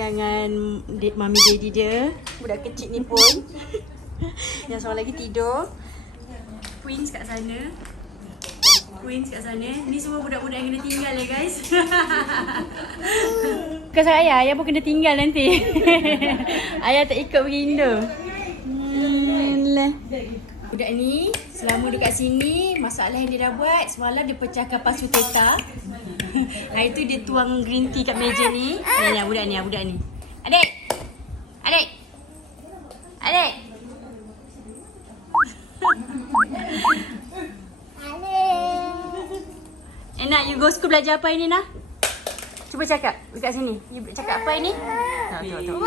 tinggal dengan mami daddy dia. Budak kecil ni pun. Yang seorang lagi tidur. Queens kat sana. Ni semua budak-budak yang kena tinggal guys. Bukan saya ayah pun kena tinggal nanti. Ayah tak ikut pergi Indo. Budak ni selama dekat sini, masalah yang dia dah buat, semalam dia pecahkan pasu teta. Hari tu dia tuang green tea kat meja ni. Ni budak ni. Adik. Enak, you go school belajar apa ini, Nah? Cuba cakap dekat sini. You cakap apa ini? Tengok.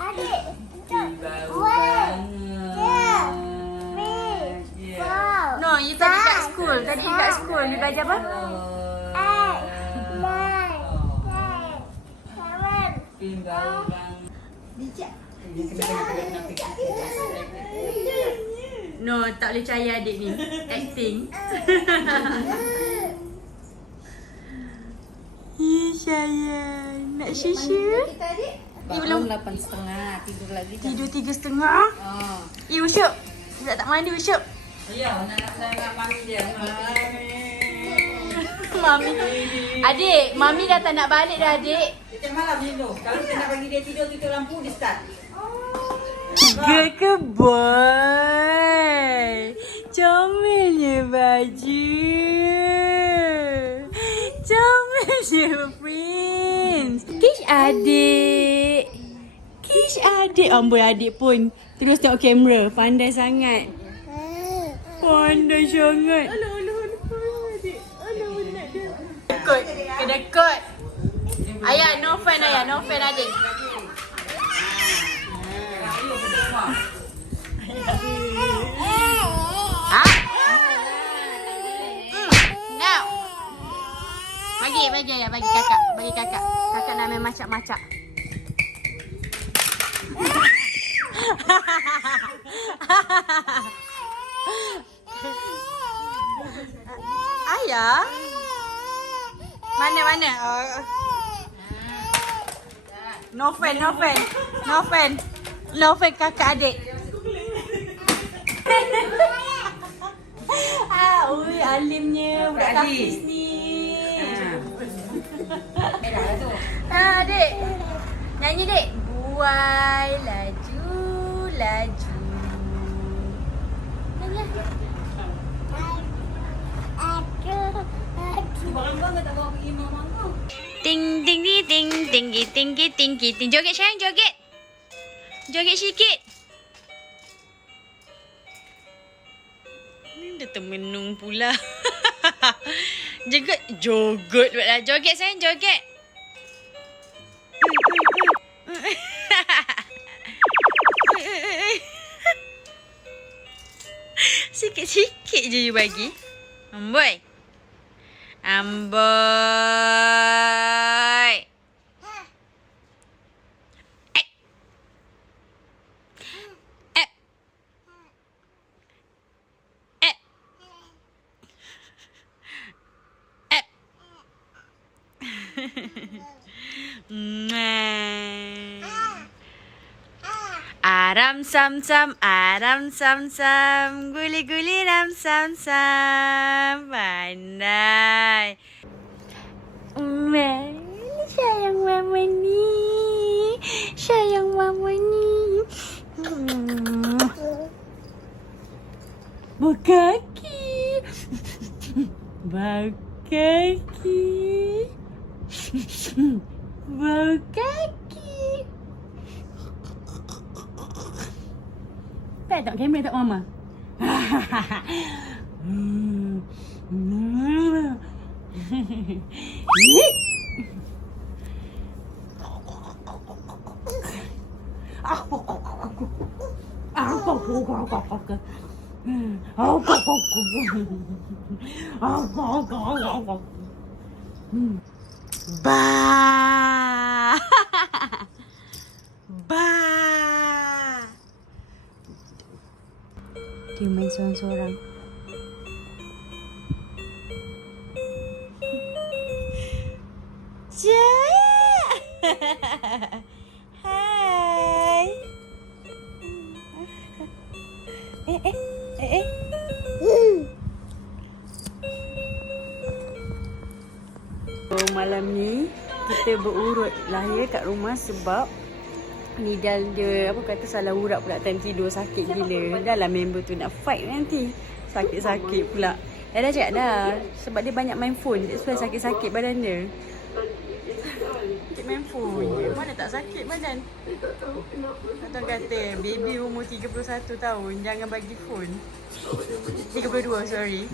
Adik. No, you tadi kat school. You belajar apa? No, tak boleh percaya adik ni. Acting. Sayang. Nak susu? Belum 8.30, tidur lagi. Tidur 3.30? Usyuk. Tak mandi Usyuk. Ya, nak mandi dia. Mami. Adik, Mami dah tak nak balik dah adik. Kita malam tidur. Kalau kita nak bagi dia tidur, tutup lampu, dia start. Good ke boy? Comelnya baju. Comelnya prince. Kish adik. Amboi adik pun terus tengok kamera. Pandai sangat. Adik. Kedekut. Ayah, no fan adik. Now. Bagi ayah, bagi kakak. Kakak nak main macak-macak. Ayah. Mana? No fan kakak adik. Ui, alimnya budak kapis ni. Adik. Nyanyi dek. Buai laju. Nyanyi. Ting. Joget sayang, joget. Joget sikit. Dia termenung pula. Joget buatlah. Joget sayang, joget. Sikit-sikit je you bagi. Amboi. Aram sam, guli ram sam, pandai. Sayang mama ni. Berkaki. Tak kamera tak mama. Ba. Dia main seorang-seorang. Cik. So, malam ni kita berurut lahir kat rumah sebab Nidal dia apa kata salah urat pula time tidur, sakit gila. Dah lah member tu nak fight nanti. Sakit-sakit pula. Dah cakap dah sebab dia banyak main phone. That's why sakit-sakit badan dia. Dia main phone je. Mana tak sakit badan. Atau kata baby umur 31 tahun jangan bagi phone. 32 sorry.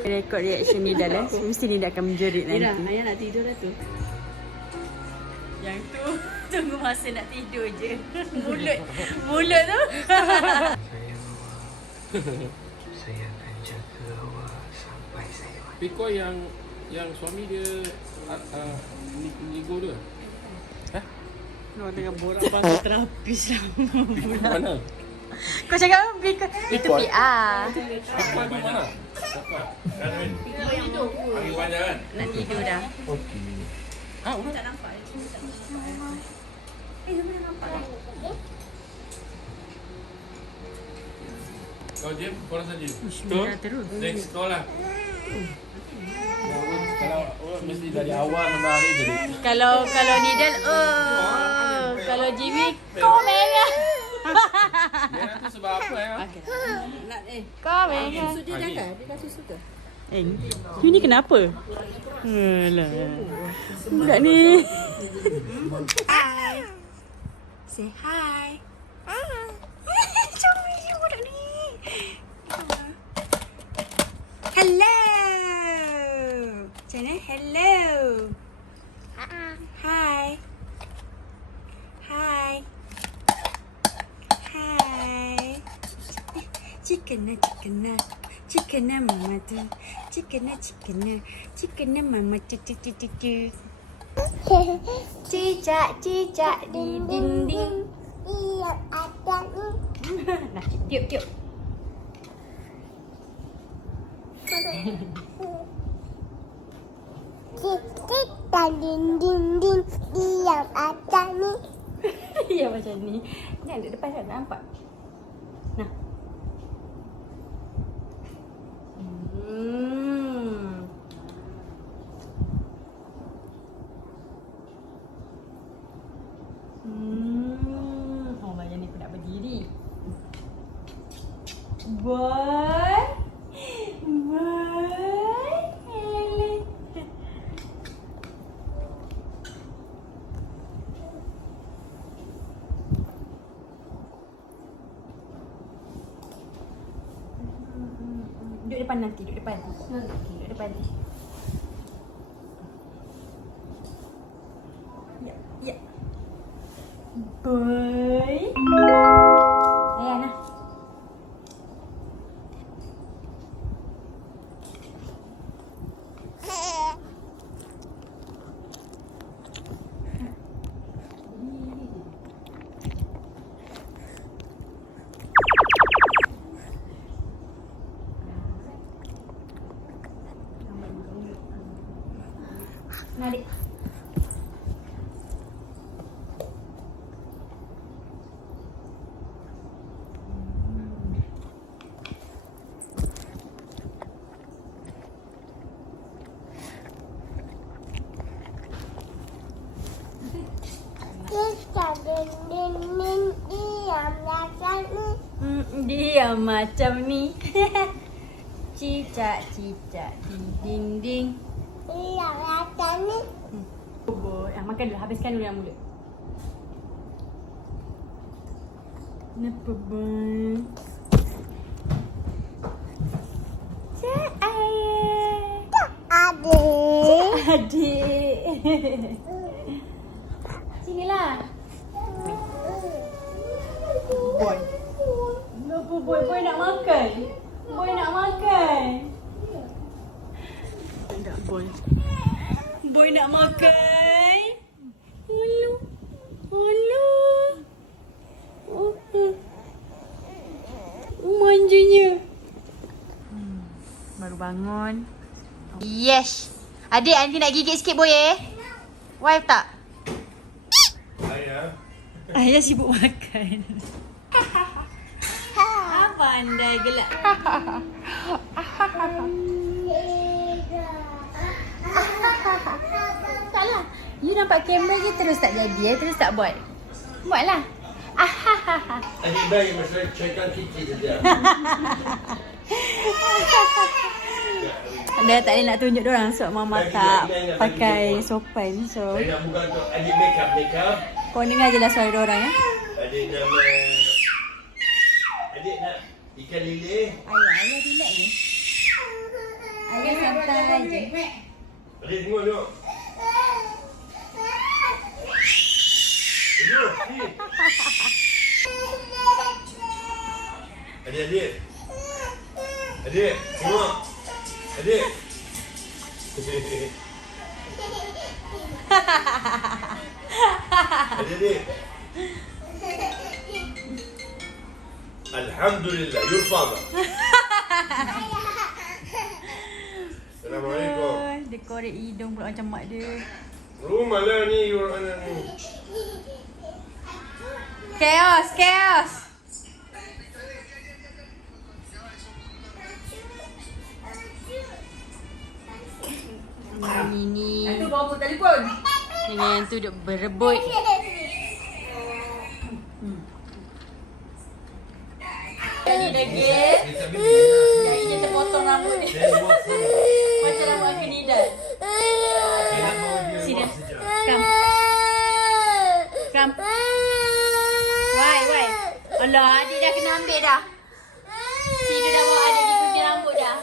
Rekod reaction ni dah lah. Mesti ni dah akan menjerit nanti. Ayah nak tidur dah tu. Yang tu tunggu masa nak tidur je. Mulut tu. Saya akan jaga awak sampai saya mati. Tapi kau yang suami dia nego dia? Kau tengah borak pasal terapis lama. Mana? Kau cakap apa? Itu PR. Kau tu mana? Hari banyak kan? Nak tidur dah. Ha, udah. Tak nampak. Kau Jim, kau rasa Jim? Bismillah terus. Next kau lah. Kalau mesti dari awal sampai akhir jadi. Kalau Nidal, kalau Jimmy, kau merah. Merah tu sebab apa ya? Nak Kau merah. susu dia dah kan? Dia dah susu ke? You ni kenapa? Alah. Budak ni. Hi. Say hi. Comel dia budak ni. Hello. Macam mana? Hello. Hi. Hi. Hi. Chicken na. Chicken na mama tu. Chicken na mama tu. Cicak di dinding. Iya, ada nih. Nah, tiup. Titik dan dinding iya ada nih. Ya macam ni. Ni ada depan tak nampak? Nah. Oh, macam ni aku nak berdiri. Boy. Duduk depan nanti, duduk depan. Duduk depan. Ya. Boy. Ayah nah. Narik. Titik dan dinding iya ada nih. Dia macam ni. Cicak di dinding. Iya ada nih. Boy, makan dulu, habiskan dulu yang mulut. Kenapa boy? Cik ayah. Adik. Adik. Sinilah. Boy. Kenapa boy? Boy nak makan. Boy nak makan. Tak boy. Boy nak makan. Hulu. Manjanya. Baru bangun. Yes. Adik, aunty nak gigit sikit boy Wife tak? Ayah. Ayah sibuk makan. Pandai gelak. Taklah. You nampak kamera je terus tak jadi, terus tak buat. Buatlah. Adik baik masa cakap kiki saja. Dah tak boleh nak tunjuk diorang sebab Mama tak pakai sopan. So, Saya nak buka untuk adik makeup. kau dengar je lah suara diorang ya. Adik nama... Adik nak ikan lele. Ayah relax je. Ayah santai je. Adik tengok duduk. Duduk, ni. Adik. Adik, tengok. Adik. Adik. Alhamdulillah, your father. Assalamualaikum. Dia korek hidung pula macam mak dia. Rumah lah ni, your anak ni. Chaos. Ini Itu bawa telefon. dengan yang tu duk berebut. Lagi. Jadi dia terpotong rambut dia. Macam rambut Uncle Nidal. Sini. Come. Why? Alah, adik dah kena ambil dah. Dia dah bawa adik pergi gunting rambut dah.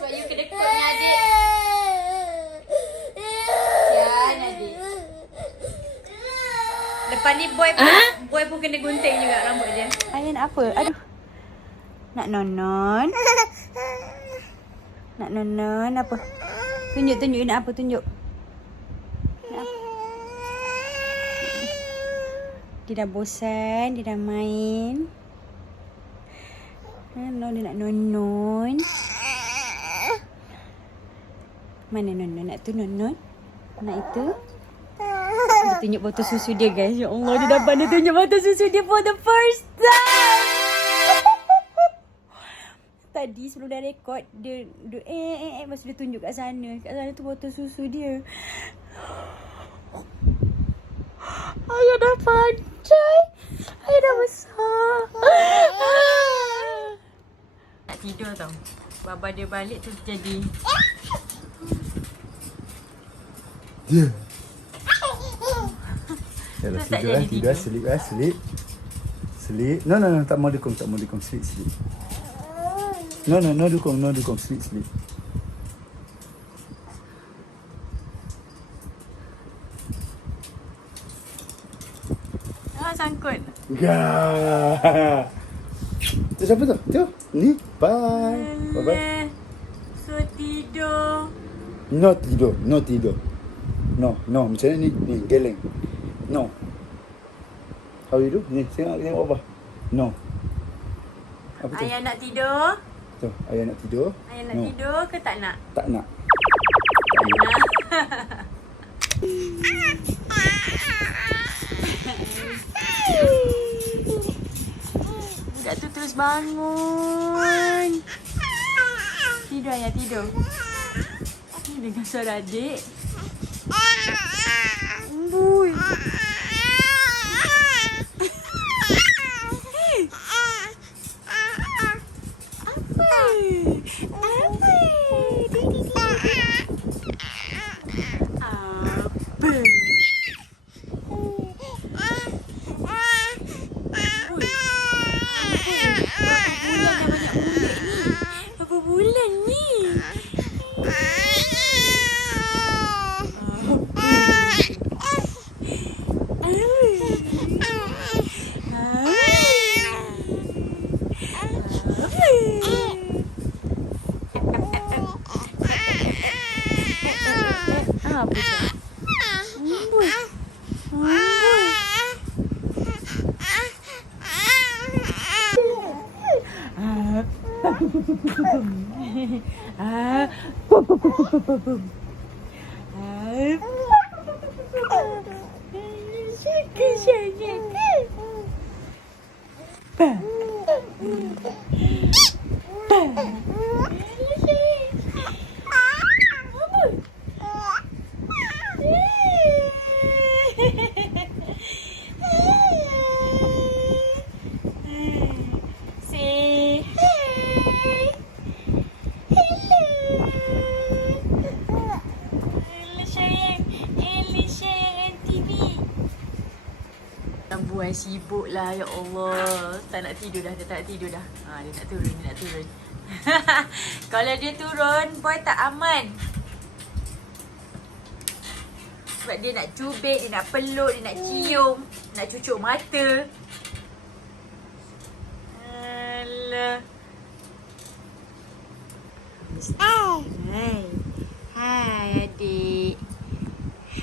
Sebab you kedekut dengan adik. Kesian adik. Lepas ni boy pun kena gunting juga rambut dia. Ayah nak apa? Aduh. Nak nonon. Nak nonon apa? Tunjuk nak apa tunjuk. Nak apa? Dia dah bosan, dia dah main. Dia nak nonon. Mana nonon? Nak tu nonon? Nak itu? Dia tunjuk botol susu dia guys. Ya Allah, dia dapat dia tunjuk botol susu dia for the first time. Tadi sebelum dah rekod dia lepas tu dia tunjuk kat sana. Kat sana tu botol susu dia. Ayah dah pandai. Ayah dah besar. Nak tidur tau. Baba dia balik tu jadi. Dia. Terus tak jadi tidur. Sleep. Sleep. No, tak mau dukung. Sleep. No, dukung. Sleep. Sangkut. Gah. Tu siapa tu? Tu. Ni. Bye. So tidur. No tidur. No. Macam mana ni? Ni, geleng. No. How you do? Ni, tengok apa? No. Apa tu? Ayah nak tidur? Tu, ayah nak tidur. Ayah nak tidur ke tak nak? Tak nak. Budak tu terus bangun. Tidur ayah, tidur. Ni dengan suara adik. Amboi. Berapa bulan ni? Apa tu? Amboi. Suka sangat. Say hey. Hello. Hello sayang. Hello sayang TV. Buai sibuk lah, ya Allah. Tak nak tidur dah, dia tak nak tidur dah. Dia nak turun, dia nak turun. Kalau dia turun, boy tak aman. Sebab dia nak cubit, dia nak peluk, dia nak cium, nak cucuk mata. Alah. Hai. Hai adik.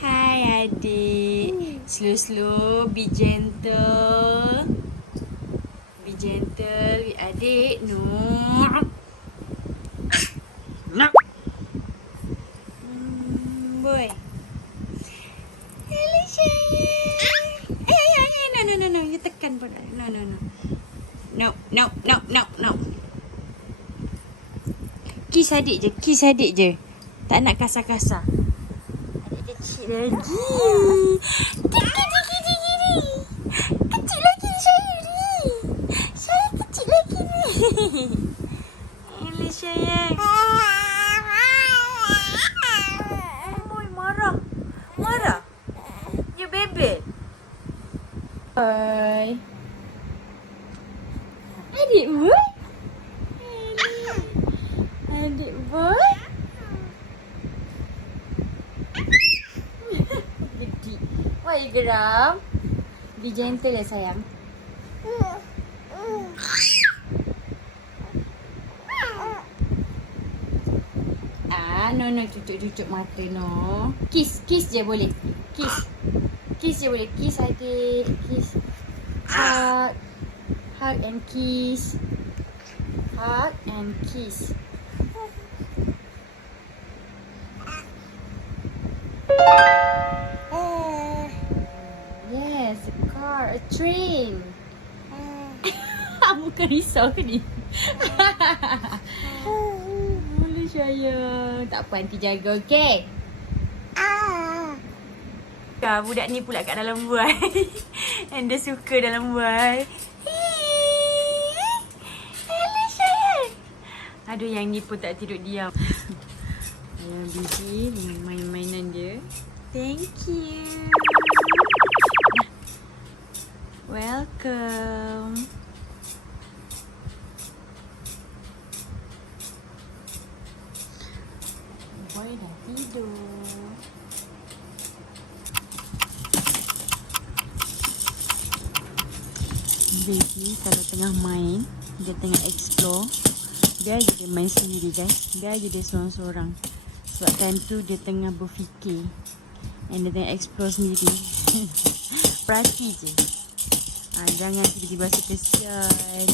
Hai adik. Slow-slow, be gentle. Be gentle with adik. No. No. Boy. Hello sayang. No. You tekan pun. No. No. Kiss adik je. Tak nak kasar-kasar. Adik kecil lagi. Kecil lagi saya ni. Saya kecil lagi ni. Hello sayang. Boy marah. You baby. Bye. Adik boy. Adik boy. Gede. Why you geram? Be gentle ya sayang. No, cucuk mata no. Kiss je boleh. Kiss je boleh. Kiss adik. Kiss. Hug and kiss. Hug and kiss. Yes, a car, a train. Bukan risau ke ni? Boleh sayang. Tak apa, nanti jaga, okey? Budak ni pula kat dalam buai. And dia suka dalam buai. Hello sayang. Aduh, yang ni pun tak tidur diam. Yang busy dengan main-mainan dia. Thank you. Welcome. Boy dah tidur. Baby kalau tengah main, dia tengah explore, dia je dia main sendiri guys. Dia je dia seorang-seorang. Sebab time tu dia tengah berfikir. And dia tengah explore sendiri. Perhati je. Jangan tiba-tiba rasa kesian.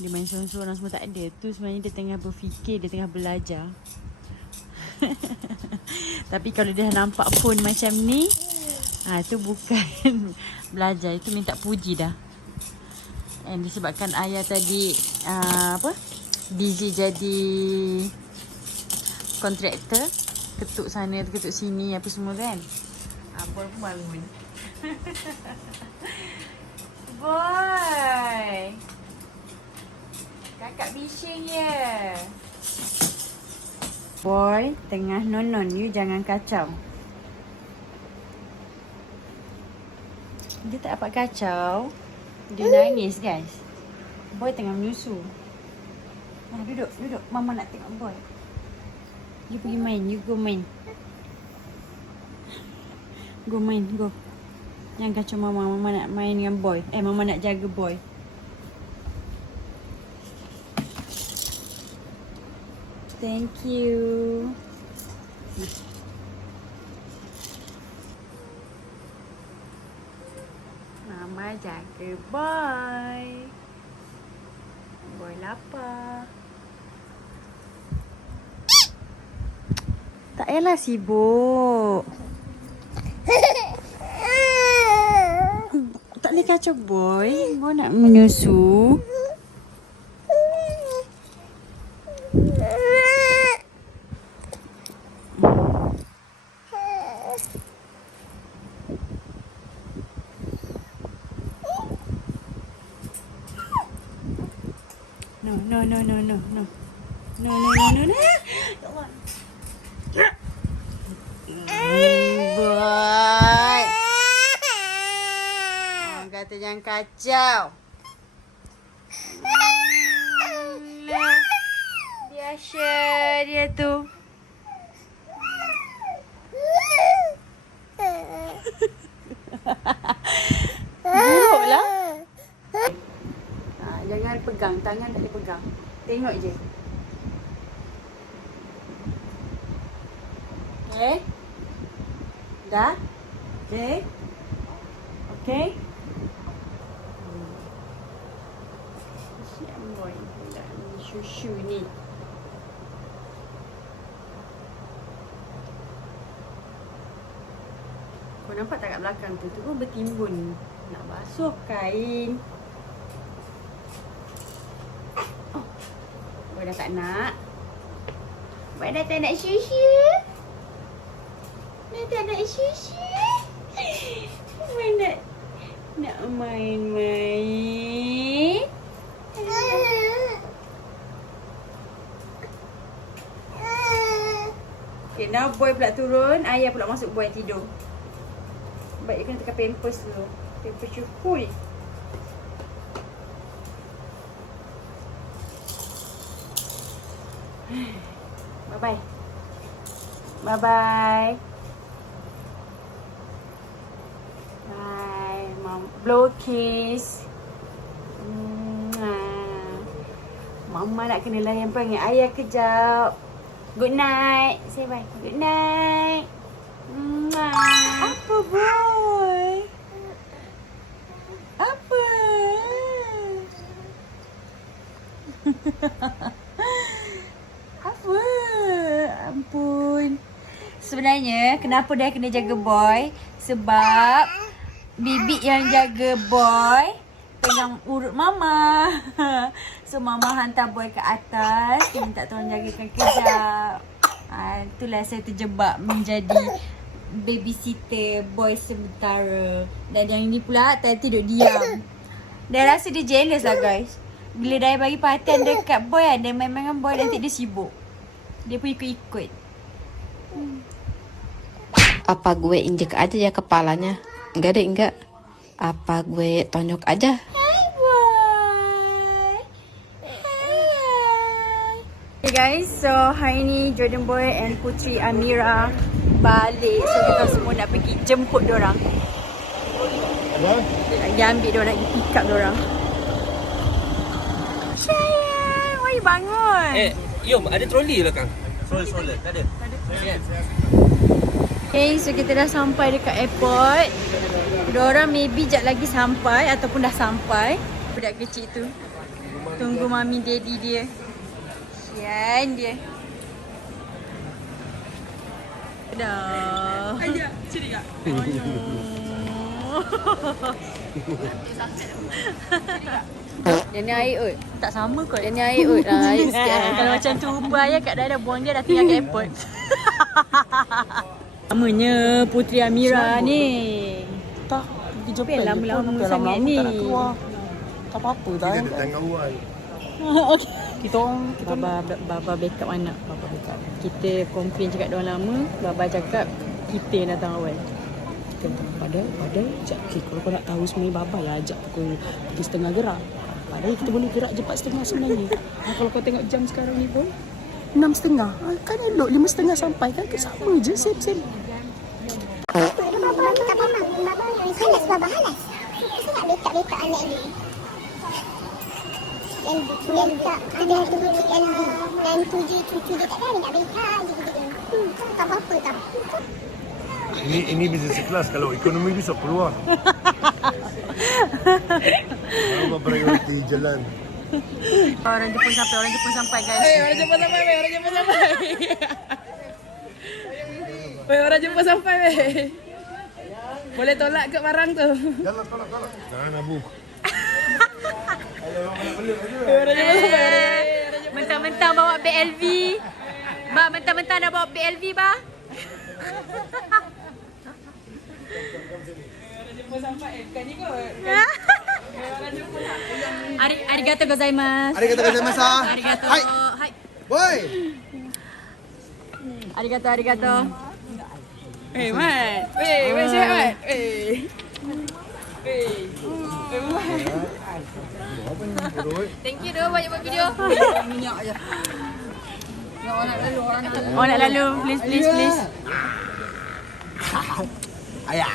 Dia main seorang-seorang semua tak ada. Tu sebenarnya dia tengah berfikir, dia tengah belajar. Tapi kalau dia nampak phone macam ni, tu bukan belajar, itu minta puji dah. And disebabkan ayah tadi busy jadi kontraktor, ketuk sana ketuk sini apa semua kan. Boy pun bangun. Boy, kakak bising ya. Boy tengah nonon, you jangan kacau. Dia tak dapat kacau. Dia nangis guys. Boy tengah menyusu. Duduk. Mama nak tengok boy. You pergi main. You go main. Go main. Go. Jangan kacau mama. Mama nak main dengan boy. Mama nak jaga boy. Thank you. Mama jaga boy. Boy lapar. Tak payahlah sibuk. Tak boleh kacau boy. Boy nak menyusu. No. No. Boy. Orang kata jangan kacau. Biasa dia tu. Buruklah. Jangan pegang, tangan tak boleh pegang. Tengok je. Okay? Dah? Okay? Okay? Siap boy. Dah ni susu ni. Kau nampak tak kat belakang tu? Tu pun bertimbun. Nak basuh kain. Oh. Boy dah tak nak. Boy dah tak nak susu. Dah tak nak susu. Boy nak main-main. Okay, now boy pula turun. Ayah pula masuk boy tidur. Baik, dia kena tekan pampers dulu. Pampers cukup. Bye-bye. Bye-bye. Bye. Mom. Blow kiss. Mama nak kena layan panggil ayah kejap. Good night. Say bye. Good night. Apa boy? Apa? Apa? Ampun. Sebenarnya kenapa dia kena jaga boy? Sebab bibik yang jaga boy pegang urut mama. So mama hantar boy ke atas, dia minta tolong jagakan kejap. Itulah saya terjebak menjadi babysitter boy sementara. Dan yang ini pula tadi duduk diam. Dah rasa dia jealous lah guys. Bila Daya bagi perhatian dekat boy kan, dia main-main dengan boy, nanti dia sibuk. Dia pun ikut-ikut. Apa gue injek aja ya kepalanya? Enggak deh, enggak. Apa gue tonjok aja? Hey boy. Hi. Hey guys, so hari ni Jordan Boy and Putri Amira balik. So kita semua nak pergi jemput diorang. Nak pergi ambil diorang, nak pergi pick up diorang. Sayang, why bangun? Yom, ada troli belakang. Stroller, tak ada. Okay, so kita dah sampai dekat airport. Diorang maybe jap lagi sampai ataupun dah sampai. Budak kecil tu tunggu mami daddy dia. Sian dia. Dah. Ayah, sini kak. Yang ni air ut. Tak sama kot. Yang ni air ut lah. Air sikit lah. Kalau macam tu rupa ayah kat Dada buang dia dah tinggal kat airport. Namanya Putri Amira ni. Tak, pergi Japan. Lama-lama sangat ni. Tak nak keluar. Tak apa-apa dah. Kita tak tengah awal. Okay. Kita Baba backup anak. Baba backup. Kita komplain cakap diorang lama. Baba cakap kita yang datang awal. Padahal kalau kau nak tahu sebenarnya Baba lah ajak pukul 3.30 gerak. Padahal kita boleh gerak je 4.30 sebenarnya. Kalau kau tengok jam sekarang ni pun 6.30. Kan elok 5.30 sampai kan, sama je, same. Baba tak memang. Baba halas, Baba halas. Saya nak letak anak ni. LV tak ada tu LV. Dan cucu dia tak ada nak letak je gitu. Tak apa-apa tak. Ini bisnes kelas, kalau ekonomi bisa keluar. Apa prioriti jalan? Orang Jepun sampai guys. Orang Jepun sampai. Boleh tolak ke barang tu? Jalan, tolak. Jangan abu. Mentang-mentang bawa beg LV. Ba, mentang-mentang dah bawa beg LV, ba. Orang Jepun sampai, bukan ni kot. Arigatou gozaimasu. Arigatou gozaimasu. Arigatou. Hai. Hai. Boy. Arigatou. Mat. Sihat Mat. Thank you doh banyak buat video. Minyak je. Oh nak lalu. Please. Ayah.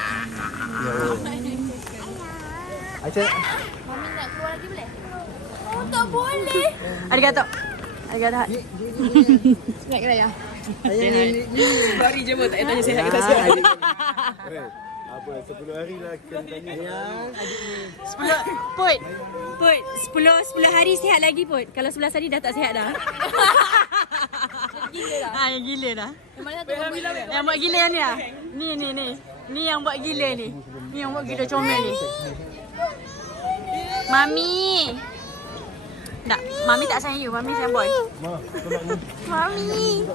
Aisyah. Mami nak keluar lagi boleh? Oh, tak boleh. Arigatou. Snack raya. Baru je tak tanya sihat ke tak sihat. Apa 10 hari lah kena tanya yang Put 10 hari sihat lagi Put. Kalau 11 hari dah tak sihat dah. Gila dah. Yang gila dah. Yang mana satu Yang buat gila ni lah. Ni. Ni yang buat gila ni. Ni yang buat gila comel ni. Mami. Tak, Mami tak sayang you. Mami sayang boy. Mami.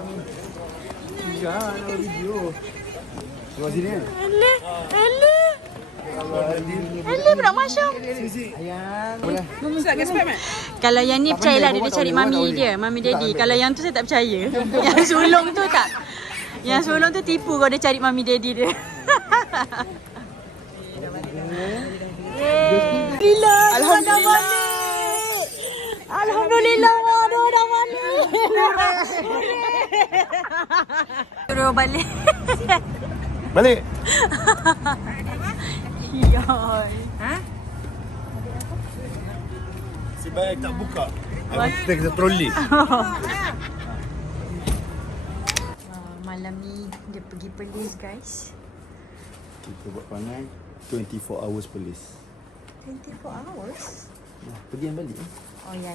jangan nak video. Keluar sini kan? Alah budak Masya. Ustaz, guys, Mat? Kalau yang ni percayalah dia cari mami dia, mami daddy. Kalau yang tu saya tak percaya. Yang sulung tu tak. Yang sulung tu tipu kau dia cari mami daddy dia. Alhamdulillah dah balik. Alhamdulillah dah balik. Suruh balik. Balik. Yoi. Si bag tak buka. Kita kena troli. Malam ni dia pergi polis guys. Kita buat perangai 24 hours polis. 24 hours? Pergi yang balik. Oh ya.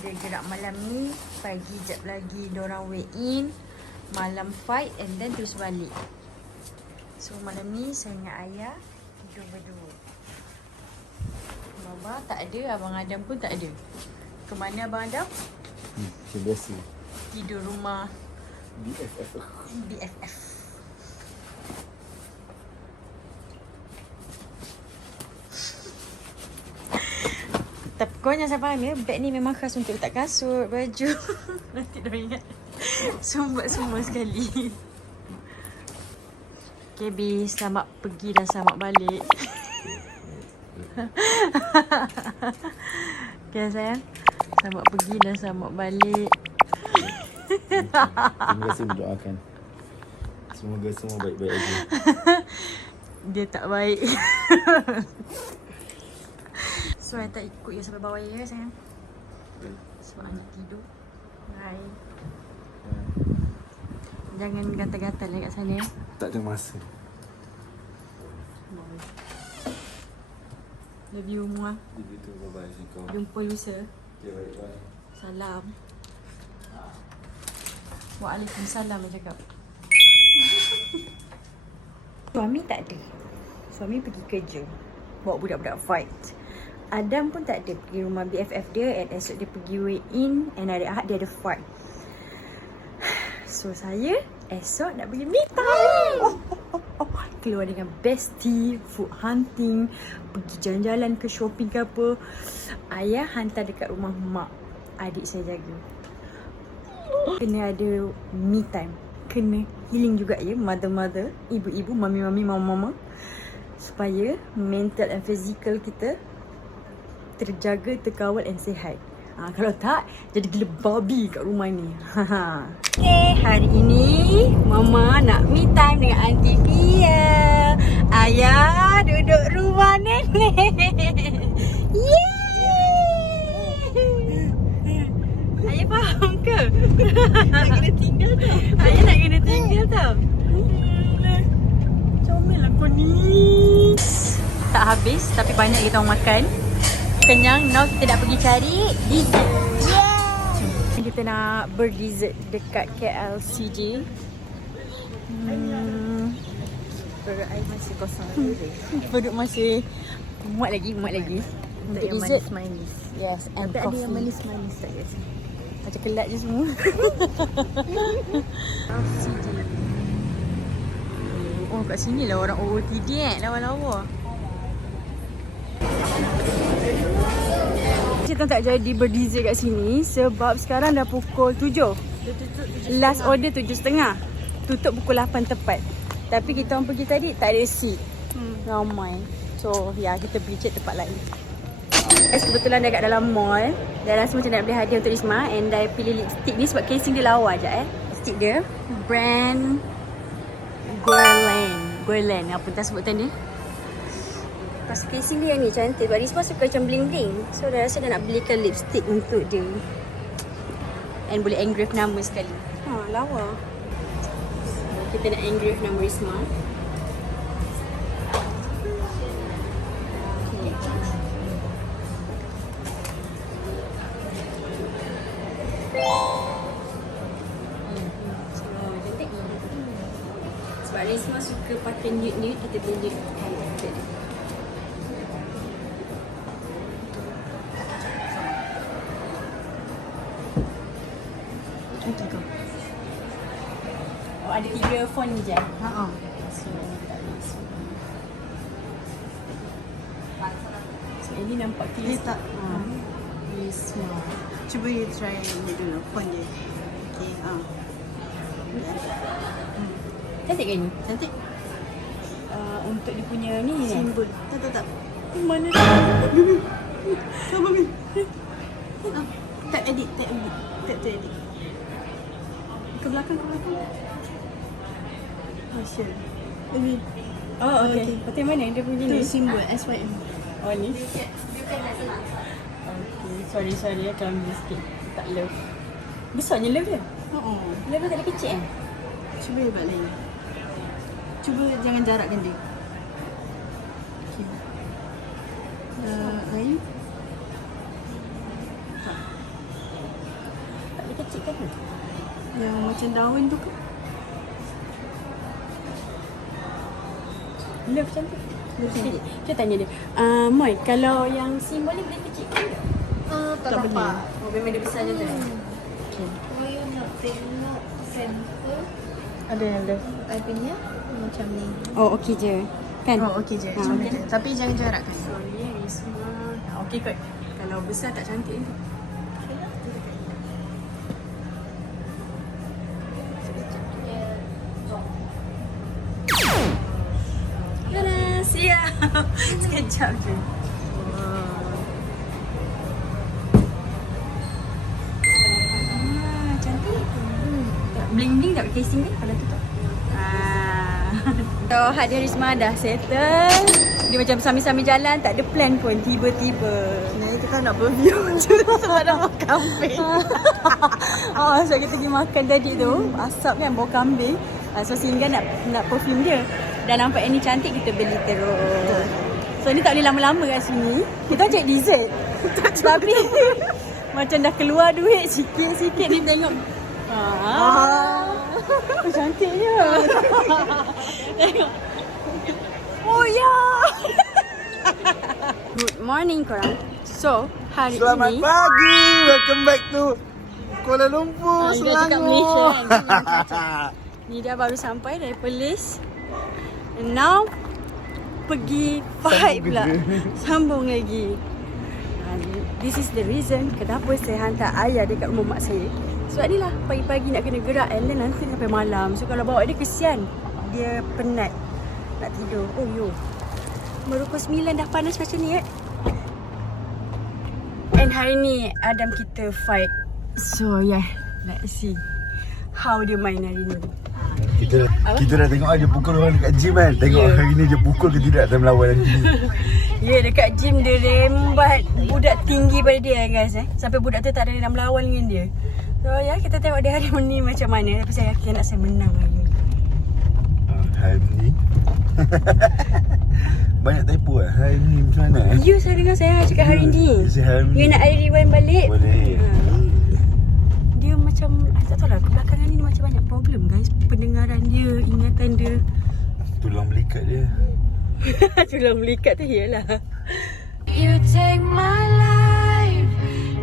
Dia gerak malam ni, pagi jap lagi diorang weigh in, malam fight and then terus balik. So malam ni saya dengan ayah tidur berdua. Baba tak ada, Abang Adam pun tak ada. Ke mana Abang Adam? Macam biasa. Tidur rumah BFF. Tapi kau jangan sampai faham ya, beg ni memang khas untuk letak kasut, baju. Nanti dah ingat sumbat semua sekali. Okay, Bi, selamat pergi dan selamat balik. Okay, sayang. Selamat pergi dan selamat balik. Terima kasih mendoakan. Semoga semua baik-baik aja. Dia tak baik. So, I tak ikut you sampai bawah ya, sayang. Sebab anak tidur. Bye. Jangan gatal-gatal kat sana ya. Tak ada masa. Love you, Muah. Begitu, bye-bye. Assalamualaikum. Jumpa lusa. Ya, bye-bye. Salam. Waalaikumsalam dia cakap. Suami tak ada. Suami pergi kerja. Bawa budak-budak fight. Adam pun tak ada, pergi rumah BFF dia and esok dia pergi weigh in and hari Ahad dia ada fight. So saya esok nak pergi me time. Keluar dengan bestie, food hunting, pergi jalan-jalan ke shopping ke apa. Ayah hantar dekat rumah mak, adik saya jaga. Kena ada me time. Kena healing juga ya, mother-mother, ibu-ibu, mami-mami, mama-mama. Supaya mental and physical kita terjaga, terkawal and sihat. Kalau tak, jadi gila babi kat rumah ni. Okay, hari ini Mama nak me time dengan Aunty Fia. Ayah duduk rumah nenek. Yeay! Ayah faham ke? Nak kena tinggal tau. Ayah nak kena tinggal tau. Comel aku ni. Tak habis tapi banyak kita orang makan. Kenyang, now kita nak pergi cari dessert. Yeah. Kita nak berdessert dekat KLCJ. Perut air masih kosong. Perut masih muat lagi. Untuk yang dessert manis-manis. yes, and Tapi coffee. ada yang manis-manis tak guys? Macam kelat je semua. KLCJ. Oh, kat sini lah orang OOTD lawa-lawa. Kita tak jadi berdizzy kat sini sebab sekarang dah pukul 7. Last order 7.30. Tutup pukul 8 tepat. Tapi kita orang pergi tadi tak ada seat. Ramai. So ya, kita pergi check tempat lain. Guys, kebetulan dah kat dalam mall. Dah rasa macam nak beli hadiah untuk Risma. And dah pilih lipstick ni sebab casing dia lawa je Lipstick dia brand Guerlain. Apa entah sebutan dia. Pas casing dia ni cantik. Sebab Risma suka macam bling-bling. So dah rasa dah nak belikan lipstick untuk dia. And boleh engrave nama sekali. Lawa. Kita nak engrave nama Risma. Sebab Risma suka pakai nude-nude, kita beli nude highlighter dia. Cantik kau. Oh, ada 3 font je. So, so ini nampak clear. Tak. Risma. Cuba you try ni dulu. Font dia. Okay. Cantik ke ni? Cantik. Untuk dia punya ni Simbol. Tak. Mana Sama Min. Tap edit. Tap edit. Ke belakang. Share. Ini. Oh, okay. Patut mana dia punya Tu ni? simbol SYM. Oh, ni. Okay, sorry ya kalau ambil sikit. Tak love. Besarnya love dia? Love dia tak ada kecil Cuba dia balik. Cuba jangan jarakkan dia. Okay. Lain. Tak ada kecil kan? Yang macam daun tu ke? Love cantik. Kita tanya dia. Moy, kalau yang simbol ni boleh kecil ke? Tak boleh. Oh, memang dia besar je tu. Oh, you nak tengok sampel Ada yang love. punya macam ni. Oh, okey je. Kan? Oh, okey je. Macam tu. Tapi jangan jarakkan. Sorry, Risma. Okey kot. Kalau besar tak cantik ni. Tada, siap. Sekejap je. Cantik. Bling-bling tak casing dia kalau tutup. So, hadiah Risma dah settle. Dia macam sambil-sambil jalan, tak ada plan pun. Tiba-tiba. Ni kita nak berview je sebab dah makan kambing. So kita pergi makan tadi tu. Asap kan, bau kambing. So Singgah nak perfume dia. Dah nampak yang ni cantik, kita beli terus. So ni tak boleh lama-lama kat sini. Kita cek dessert. Tapi macam dah keluar duit sikit-sikit ni tengok. Cantiknya. Tengok. Oh ya. Good morning korang. So hari Selamat ini pagi. Welcome back to Kuala Lumpur, kita kat Malaysia Selangor. kan. Ni dah baru sampai dari Perlis. And now pergi fight pula. Sambung lagi. This is the reason kenapa saya hantar ayah dekat rumah mak saya. Sebab ni lah pagi-pagi nak kena gerak and then nanti sampai malam. So kalau bawa dia kesian. Dia penat nak tidur. Oh yo. Baru pukul 9 dah panas macam ni And hari ni Adam kita fight. So yeah, let's see how dia main hari ni. Kita dah tengok dia pukul orang dekat gym kan. Tengok hari ni dia pukul ke tidak time lawan nanti. Ya, dekat gym dia rembat budak tinggi pada dia guys Sampai budak tu tak ada nak melawan dengan dia. So ya, kita tengok dia hari ni macam mana. Tapi saya yakin nak saya menang hari ni. Hari ni banyak typo lah. Hari ni macam mana You saya dengar saya cakap hari ni. You nak ada rewind balik? Boleh. Dia macam, tak tahu lah, kebelakangan ni macam banyak problem guys. Pendengaran dia, ingatan dia. Tulang belikat dia. Tulang belikat tu ialah. You take my life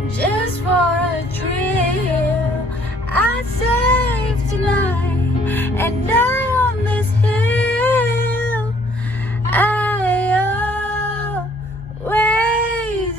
just for a thrill. I save tonight and die on this hill. I always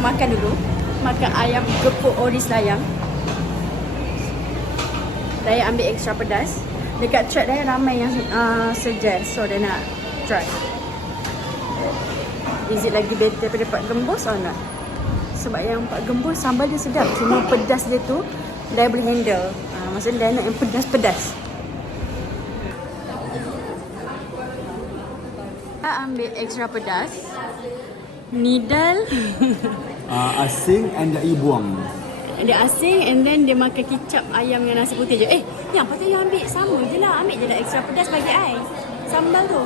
kita makan dulu. Makan ayam gepuk ori Selayang. Saya ambil extra pedas. Dekat track dia ramai yang suggest, so dia nak try. Is it lagi better daripada Pak Gembus or not? Sebab yang Pak Gembus sambal dia sedap, cuma pedas dia tu dia boleh handle. Maksudnya dia nak yang pedas-pedas. Kita ambil extra pedas. Nidal Asing and dah buang. dia asing and then dia makan kicap ayam dengan nasi putih je. Yang patut you ambil sama je lah. Ambil je lah extra pedas bagi I. Sambal tu.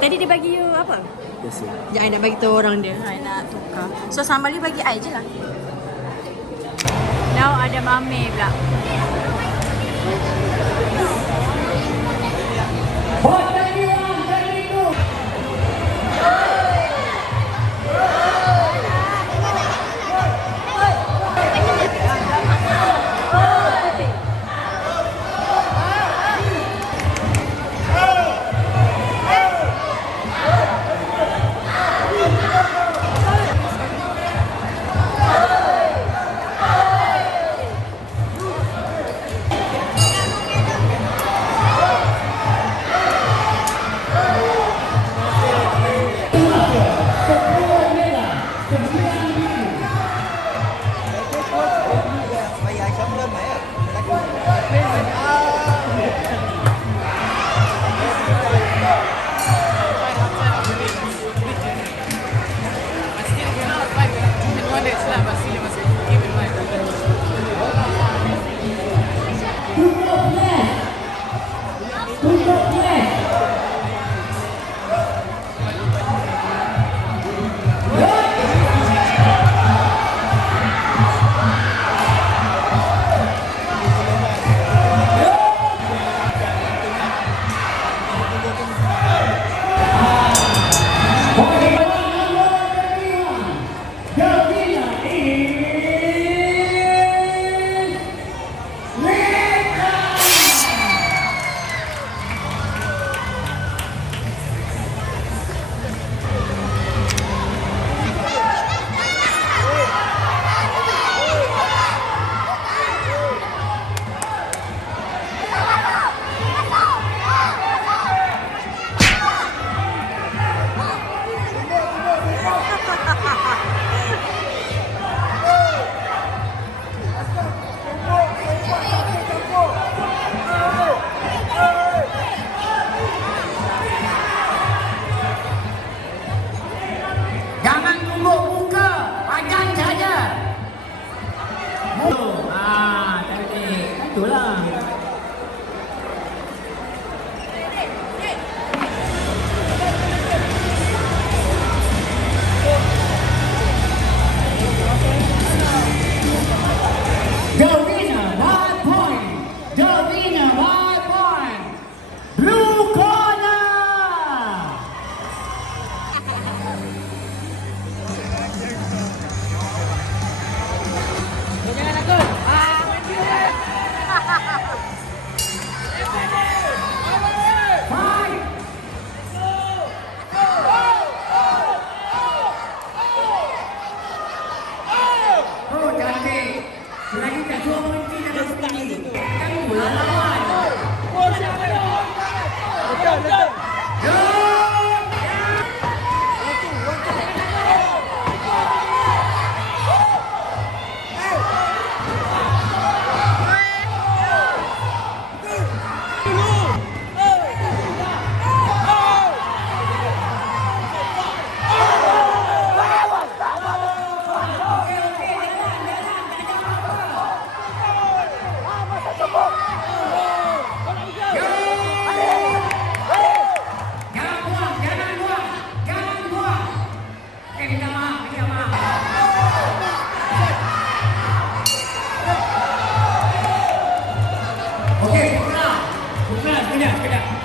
Tadi dia bagi you apa? Biasa. Jangan nak bagi tu orang dia. I nak tukar. So sambal dia bagi I je lah. Now ada mame pula.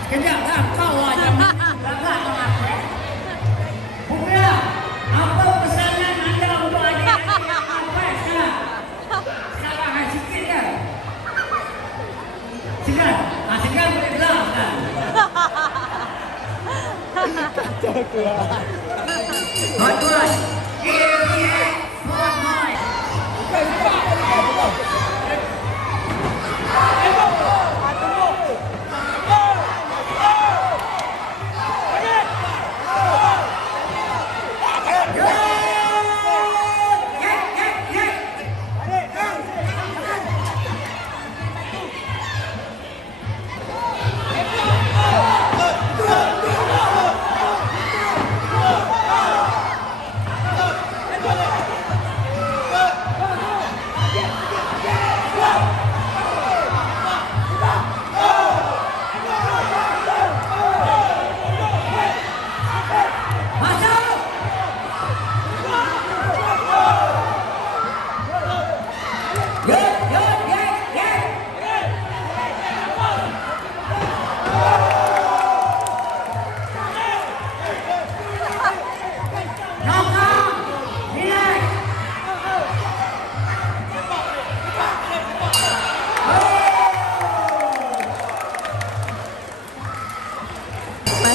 Kejap lah kau lah yang belakang aku. Pukula, apa pesanan anda untuk adik-adik yang sampai sekarang? Salah sikit ke? Segan? Segan boleh belah kan? Tuan-tuan,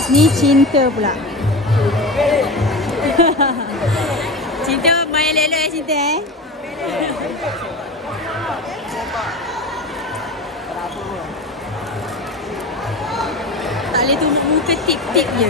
Kat sini cinta pula. Cinta main elok-elok ya cinta Tak boleh tunduk muka tip-tip je.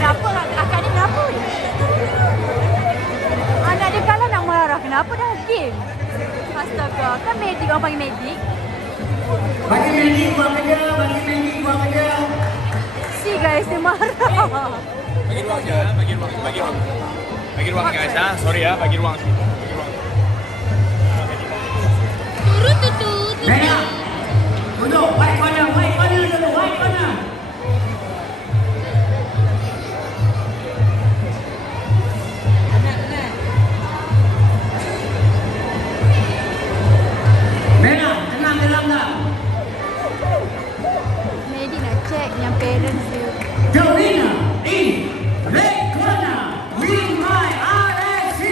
Kenapa kakak ni kenapa? Anak dia kalah nak marah. Kenapa dah game? Astaga, kan medik orang panggil medik. Bagi Mandy buat kerja, bagi Mandy buat kerja. Si guys dia marah. Bagi ruang je, bagi ruang. Bagi ruang guys, ha. Sorry ya, bagi ruang. Merah. Duduk, white corner dulu, white corner. Merah, tenang dalam dah. Medik nak check yang parents dia. The winner is red corner, win by RSC.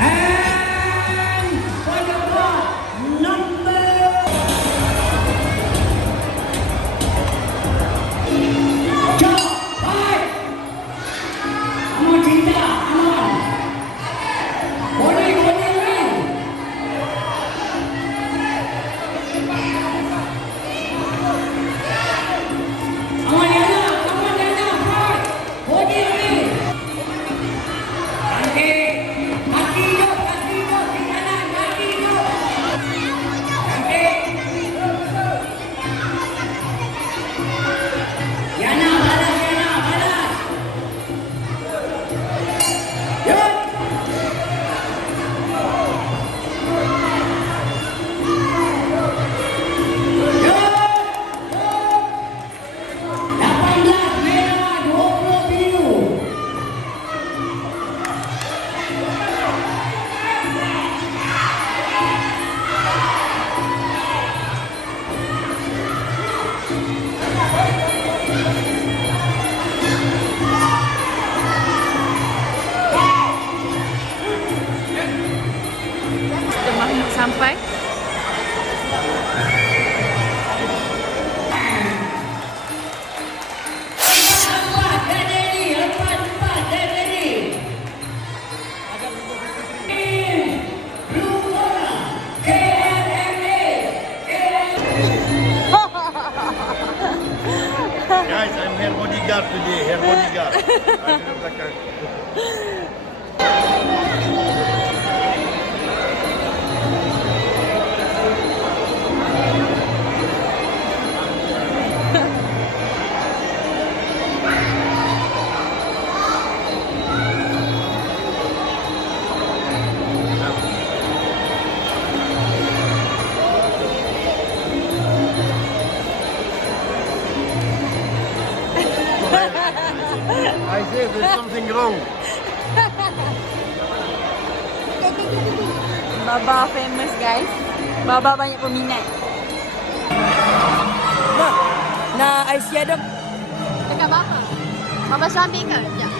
And for the block, number Jump, five. Come on, Cinta, come on. Body, win. Come on, Yana, five. Body, win. Kaki hidup, di kanan, kaki hidup. Kaki. Yana, balas. Yuk. Yuk. 18 merah, 20 biru. Mr. Mahmud sampai. Empat dah jadi. Blue corner, KLMA. Guys, I'm hair bodyguard today, hair bodyguard. Ada di belakang. I say there's something wrong. Baba famous guys. Baba banyak peminat. Nah, IC ada. Dekat Baba. Baba sambil ke? Sekejap.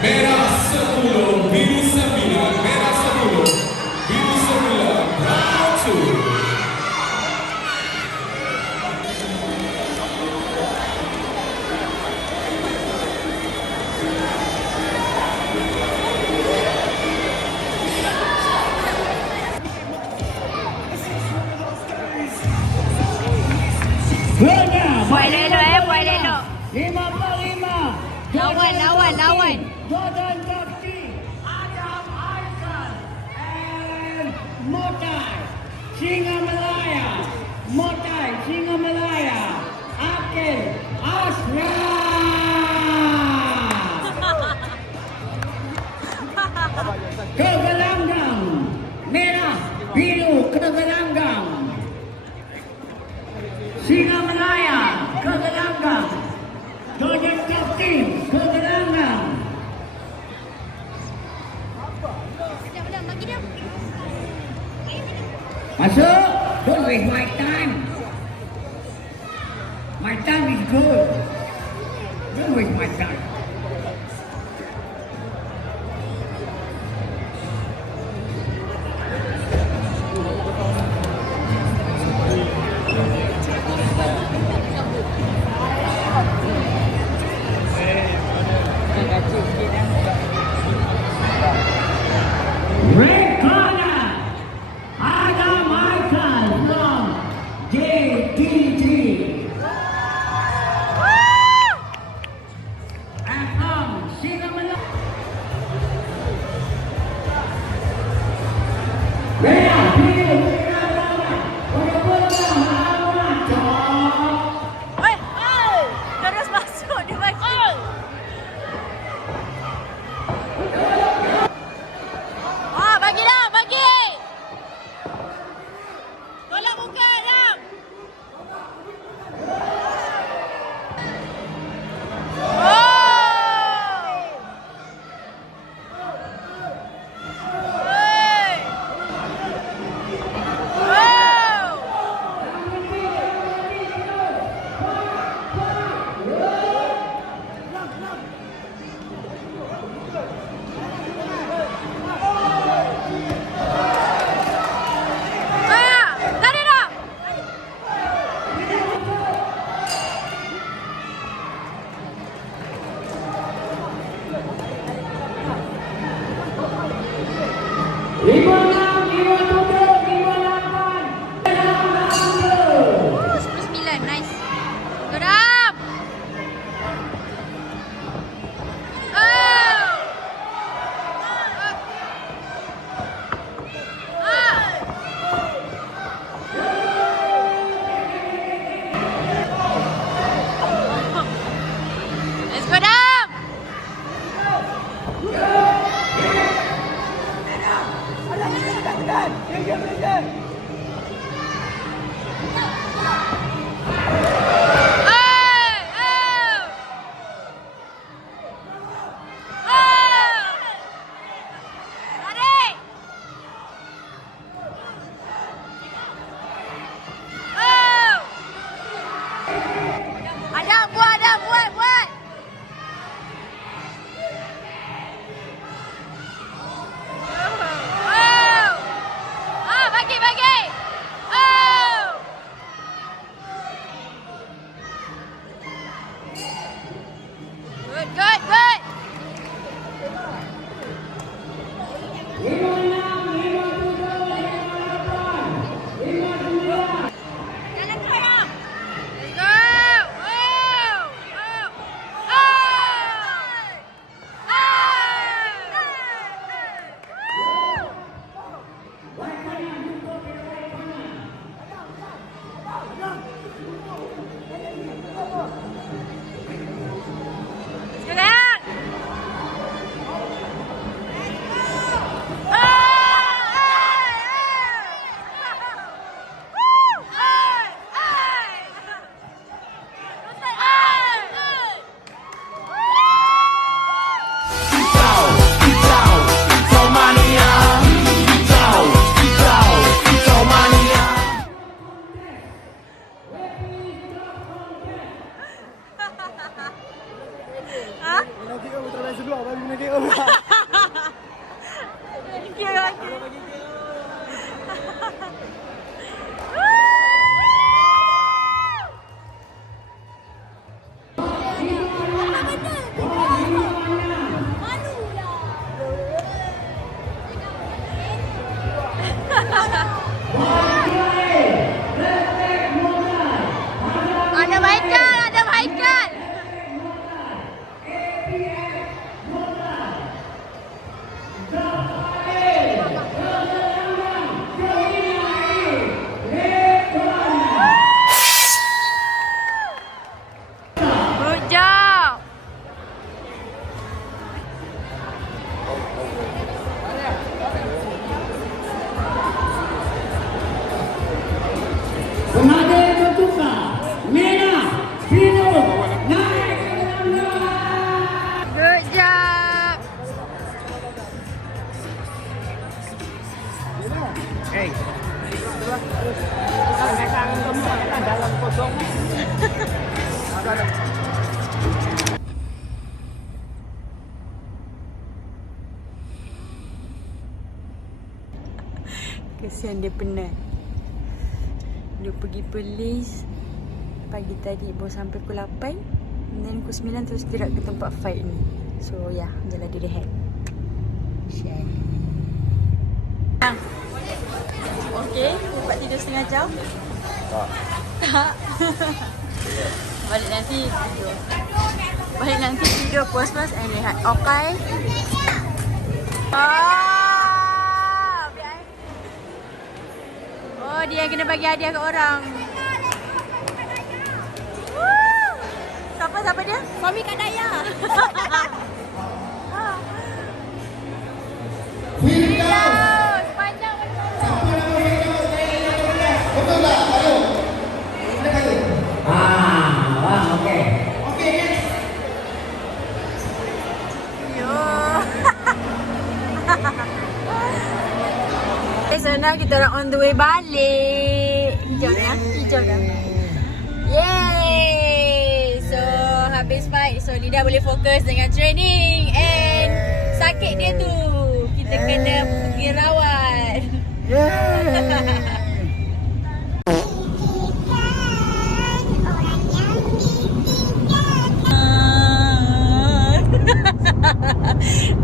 Merah 10, biru 9, merah 10, biru 9, round 2. lawan. Jordan Jafti, Adam Aikan, and Motai, Singa Malaya, Motai, Singa Malaya, Akil, Asra. Kegelanggang, merah, biru, kegelanggang. Singa Malaya, kegelanggang. Jordan Jafti, kegelanggang. Masuk, don't waste my time. My time is good. Don't waste my time. Red corner, Adam Michael from JTG. And from Singamala. Merah, biru, Oi, terus masuk dia bagi. Ah, bagi dah, bagi. Tolong buka dah. Nice. Gerak. Let's go down. Buat. Bagi. Kesian dia penat. Dia pergi Perlis pagi tadi baru sampai pukul 8. Dan pukul 9 terus gerak ke tempat fight ni. So ya, jalan dia rehat. Share. Okay, dapat tidur setengah jam? Tak. Balik nanti tidur. Puas-puas and rehat. Okay? Biar. Oh, dia kena bagi hadiah ke orang. Siapa dia? Suami Kak Daya. Video sepanjang Wah, okey. So now kita orang on the way balik. Hijau dah. Yay! So habis fight, so Nida boleh fokus dengan training. And sakit dia tu, kita kena pergi rawat.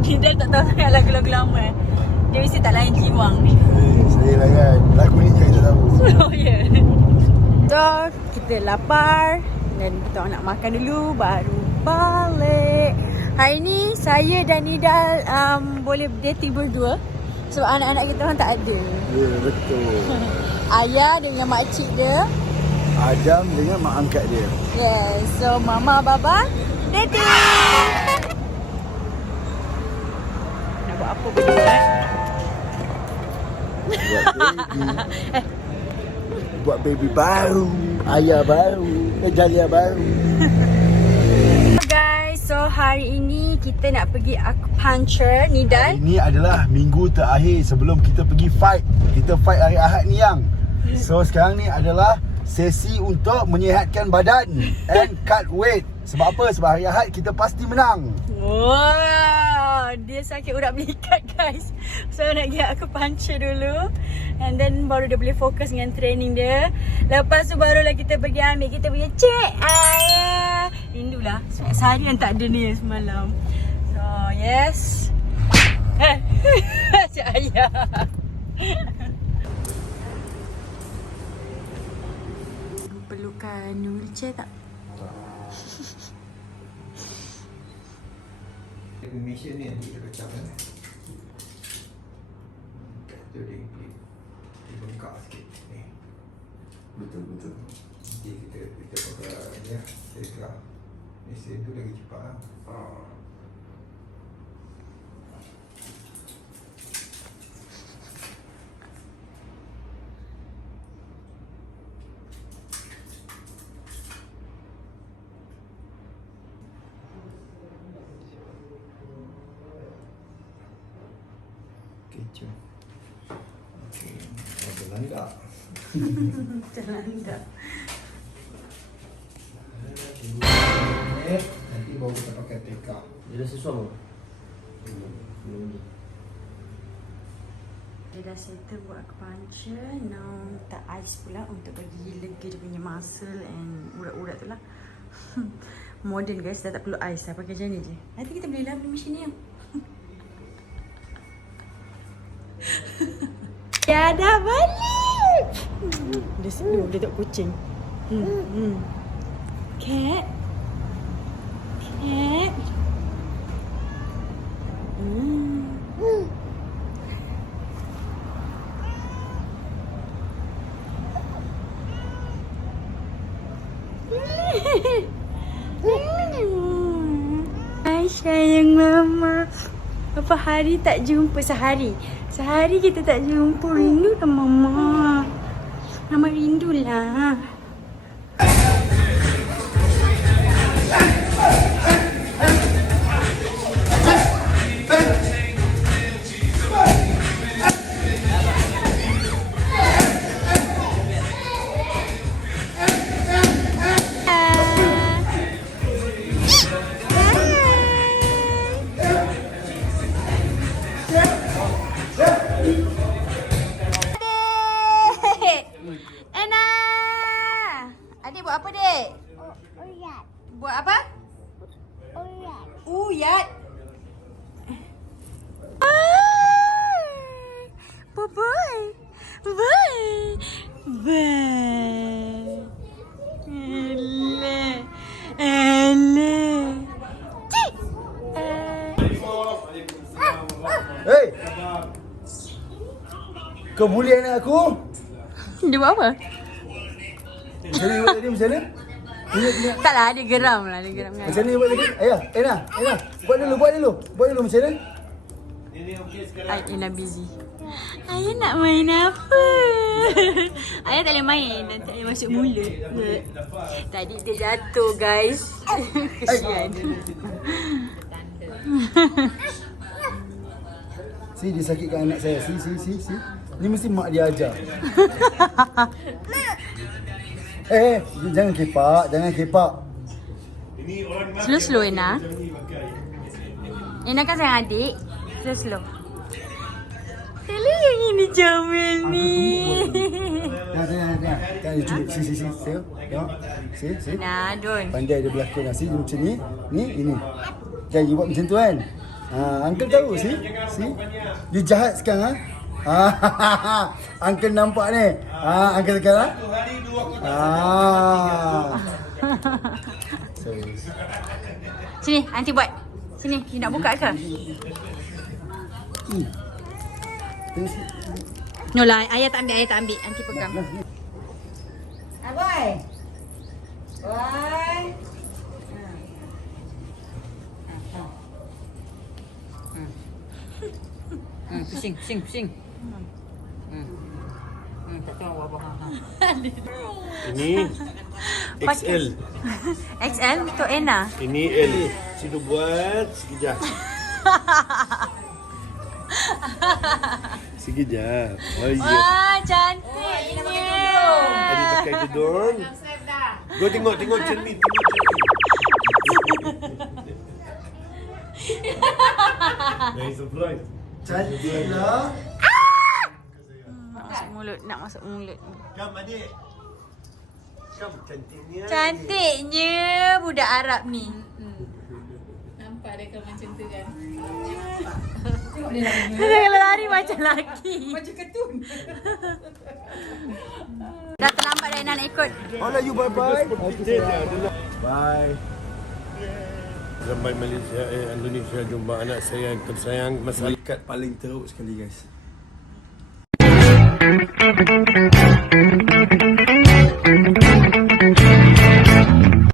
Nida tak tahu sangat lagu-lagu lama. Dia mesti tak lain jiwang ni. Saya lah kan. Lagu ni je kita tahu. Oh ya. So kita lapar dan kita orang nak makan dulu baru balik. Hari ni saya dan Nidal boleh dating berdua. Sebab anak-anak kita orang tak ada. Ya, betul. Ayah dengan makcik dia. Adam dengan mak angkat dia. Yes. So mama baba dating. Nak buat apa berdua? Buat baby baru. Ayah baru. Jalia baru. Guys, so hari ini kita nak pergi acupuncture. Nidal. Ini adalah minggu terakhir sebelum kita pergi fight. Kita fight hari Ahad ni yang. So sekarang ni adalah sesi untuk menyihatkan badan and cut weight. Sebab apa? Sebab hari Ahad kita pasti menang. Wow, dia sakit urat belikat guys. So nak pergi acupuncture dulu. And then baru dia boleh fokus dengan training dia. Lepas tu barulah kita pergi ambil kita punya cik ayah. Rindulah. Seharian tak ada ni semalam. So yes. Cik ayah. Perlukan wheelchair tak? Mesin ni nanti kita kecam kan. Tu dia bengkak sikit ni. Betul. Nanti kita pakai ni lah. Setelah mesin tu lagi cepat lah. Kecoh. Okey, jalan tak? Jalan tak. Nanti baru kita pakai TK. Dia dah sesuai ke? Dia dah settle buat acupuncture. Now tak ais pula untuk bagi lega dia punya muscle and urat-urat tu lah. Modern guys, dah tak perlu ais dah, pakai macam ni je. Nanti kita belilah beli mesin ni yang. Ya dah balik. Dia seduh, dia tak kucing. Cat. Hai sayang mama. Berapa hari tak jumpa? Sehari kita tak jumpa. Rindu lah mama. Mama rindulah. Bye. Bye. Bye. Ele. Cik. Hey! Kau bully anak aku? Dia buat apa? Macam mana buat tadi? Macam mana? Taklah, dia geram lah. Dia geram kan. Macam mana buat tadi? Ayah, Ena. Buat dulu macam mana? Ina busy. Ayah nak main apa? Ayah tak boleh main. Nanti ayah masuk mulut. Tadi dia jatuh, guys. Kesian. Si, dia sakitkan anak saya. Si. Ni mesti mak dia ajar. Jangan kepak. Slow, Ina. Ina kan sayang adik. Slow. Tadi yang ini comel ni. Jangan dia cubit. Si. Tengok. Si. Nah, Don. Pandai dia berlakon. Si, dia macam ni. Ni, ini. Jangan you buat macam tu kan. Uncle tahu, si. Dia jahat sekarang, Uncle nampak ni. Uncle sekarang. Sorry. Sini, aunty buat. Sini, you nak buka ke? Tengok si. No lah, ayah tak ambil. Aunty pegang. Aboy. Boy. Pusing. Tak tahu apa. Ini XL. XL untuk Ena. Ini L. Situ buat sekejap. Sekejap. Oh iya. Wah, cantiknya. Tadi pakai tudung. Kau tengok cermin. Nice surprise. Cantik lah. Nak masuk mulut. Kam adik. Kam cantiknya. Cantiknya budak Arab ni. Nampak dia kan macam tu kan. Dia lari macam lelaki. Macam ketun. Dah terlambat dah nak ikut. Hola you, bye-bye. Bye. Sampai Malaysia, Indonesia jumpa anak saya yang tersayang. Malaikat paling teruk sekali, guys.